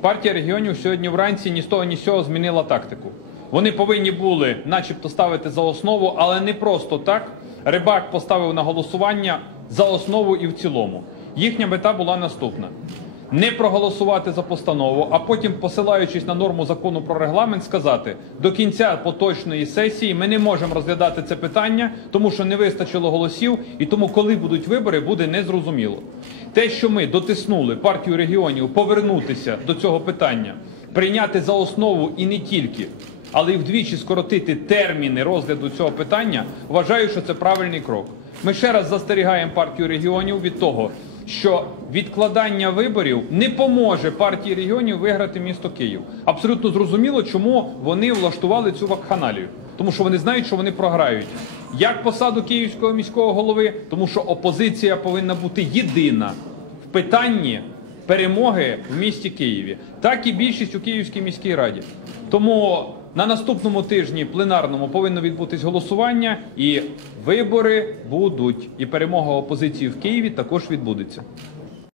Партія регіонів сьогодні вранці ні з того, ні з цього змінила тактику. Вони повинні були, начебто, ставити за основу, але не просто так. Рибак поставив на голосування за основу і в цілому. Їхня мета була наступна: не проголосувати за постанову, а потім, посилаючись на норму закону про регламент, сказати до кінця поточної сесії ми не можемо розглядати це питання, тому що не вистачило голосів, і тому, коли будуть вибори, буде незрозуміло. Те, що ми дотиснули партію регіонів повернутися до цього питання, прийняти за основу і не тільки, але й вдвічі скоротити терміни розгляду цього питання, вважаю, що це правильний крок. Ми ще раз застерігаємо партію регіонів від того, що відкладання виборів не поможе партії регіонів виграти місто Київ. Абсолютно зрозуміло, чому вони влаштували цю вакханалію. Тому що вони знають, що вони програють як посаду київського міського голови, тому що опозиція повинна бути єдина в питанні перемоги в місті Києві, так і більшість у Київській міській раді. Тому на наступному тижні пленарному повинно відбутись голосування, і вибори будуть, і перемога опозиції в Києві також відбудеться.